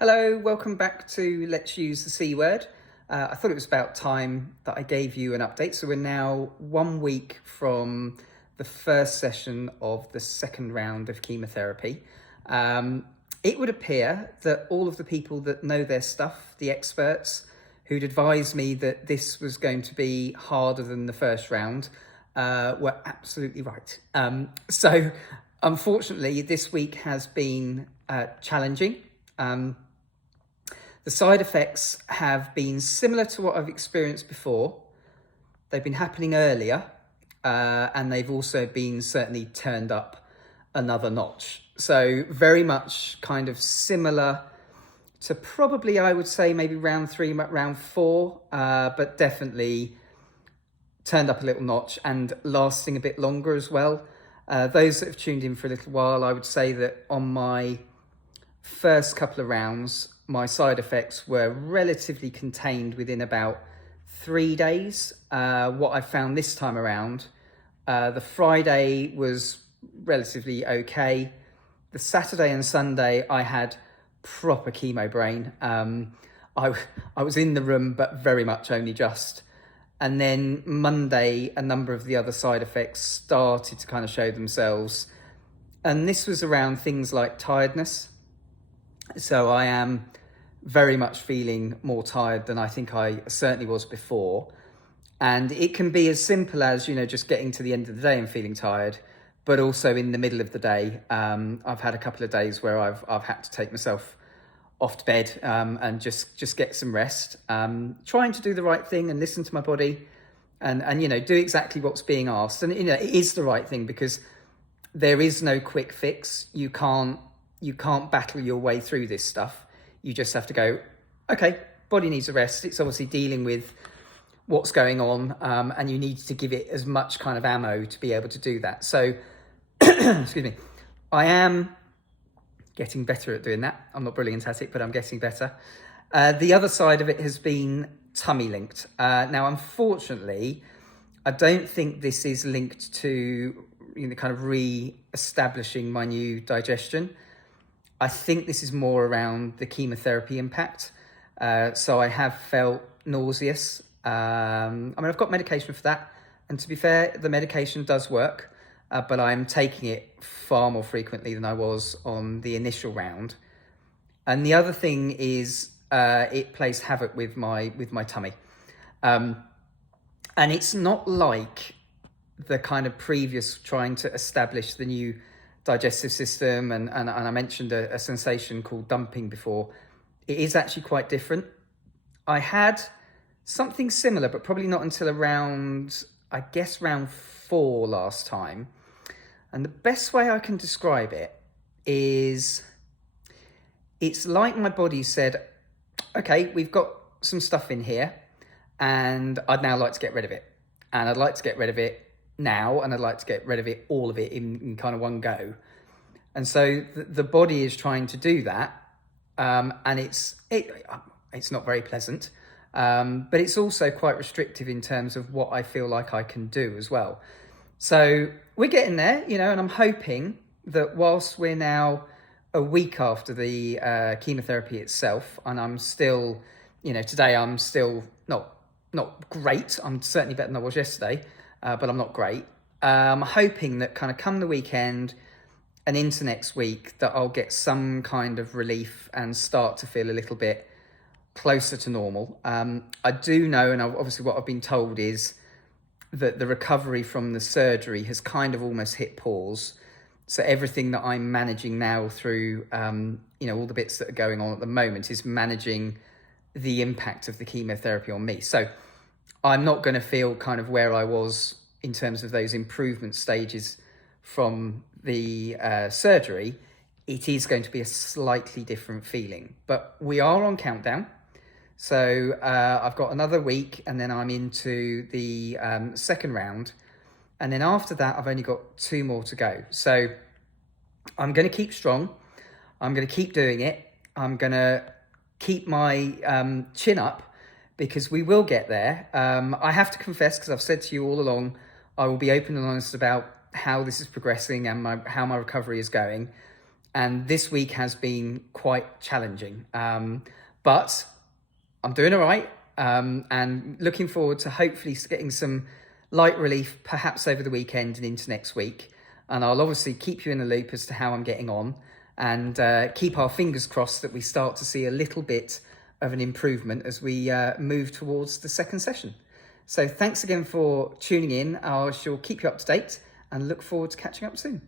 Hello, welcome back to Let's Use the C Word. I thought it was about time that I gave you an update. So we're now 1 week from the first session of the second round of chemotherapy. It would appear that all of the people that know their stuff, the experts who'd advised me that this was going to be harder than the first round, were absolutely right. So unfortunately, this week has been challenging. The side effects have been similar to what I've experienced before. They've been happening earlier, and they've also been certainly turned up another notch. So very much kind of similar to probably, I would say, maybe round 3, round 4, but definitely turned up a little notch and lasting a bit longer as well. Those that have tuned in for a little while, I would say that on my first couple of rounds, my side effects were relatively contained within about 3 days. What I found this time around, the Friday was relatively okay. The Saturday and Sunday, I had proper chemo brain. I was in the room, but very much only just. And then Monday, a number of the other side effects started to kind of show themselves. And this was around things like tiredness. So I am very much feeling more tired than I think I certainly was before. And it can be as simple as, just getting to the end of the day and feeling tired, but also in the middle of the day. I've had a couple of days where I've had to take myself off to bed and just get some rest, trying to do the right thing and listen to my body and do exactly what's being asked. And, it is the right thing because there is no quick fix. You can't battle your way through this stuff. You just have to go, okay, body needs a rest. It's obviously dealing with what's going on, and you need to give it as much kind of ammo to be able to do that. So, excuse me, I am getting better at doing that. I'm not brilliant at it, but I'm getting better. The other side of it has been tummy linked. Now, unfortunately, I don't think this is linked to kind of re-establishing my new digestion. I think this is more around the chemotherapy impact. So I have felt nauseous. I've got medication for that. And to be fair, the medication does work, but I'm taking it far more frequently than I was on the initial round. And the other thing is it plays havoc with my tummy. And it's not like the kind of previous trying to establish the new digestive system, and I mentioned a sensation called dumping before. It is actually quite different. I had something similar, but probably not until around, I guess, round 4 last time. And the best way I can describe it is it's like my body said, okay, we've got some stuff in here and I'd now like to get rid of it. And I'd like to get rid of it now, and I'd like to get rid of it, all of it in kind of one go. And so the body is trying to do that, and it's not very pleasant, but it's also quite restrictive in terms of what I feel like I can do as well. So we're getting there, and I'm hoping that whilst we're now a week after the chemotherapy itself, and I'm still, today I'm still not great. I'm certainly better than I was yesterday. But I'm not great. I'm hoping that kind of come the weekend and into next week that I'll get some kind of relief and start to feel a little bit closer to normal. I do know, and obviously what I've been told is that the recovery from the surgery has kind of almost hit pause. So everything that I'm managing now through, all the bits that are going on at the moment is managing the impact of the chemotherapy on me. So I'm not going to feel kind of where I was in terms of those improvement stages from the surgery. It is going to be a slightly different feeling, but we are on countdown. So I've got another week and then I'm into the second round. And then after that, I've only got 2 more to go. So I'm going to keep strong. I'm going to keep doing it. I'm going to keep my chin up, because we will get there. I have to confess, because I've said to you all along, I will be open and honest about how this is progressing and how my recovery is going. And this week has been quite challenging. But I'm doing all right, and looking forward to hopefully getting some light relief perhaps over the weekend and into next week. And I'll obviously keep you in the loop as to how I'm getting on, and keep our fingers crossed that we start to see a little bit of an improvement as we move towards the second session. So thanks again for tuning in. I shall keep you up to date and look forward to catching up soon.